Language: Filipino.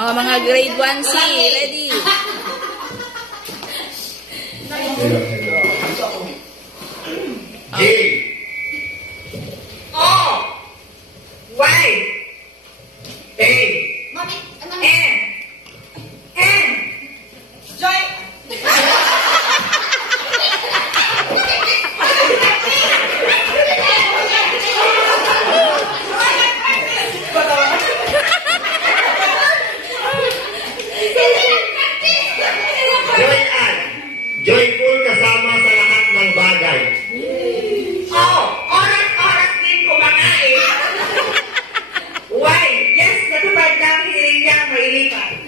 Oh, mga grade 1C. Ready? G. O. Y. A. N. N. Joy. Joy-an. Joyful kasama sa lahat ng bagay. Oh, oras-oras din kumakain. Why? Yes, natupad lang hiling niya, mailipan.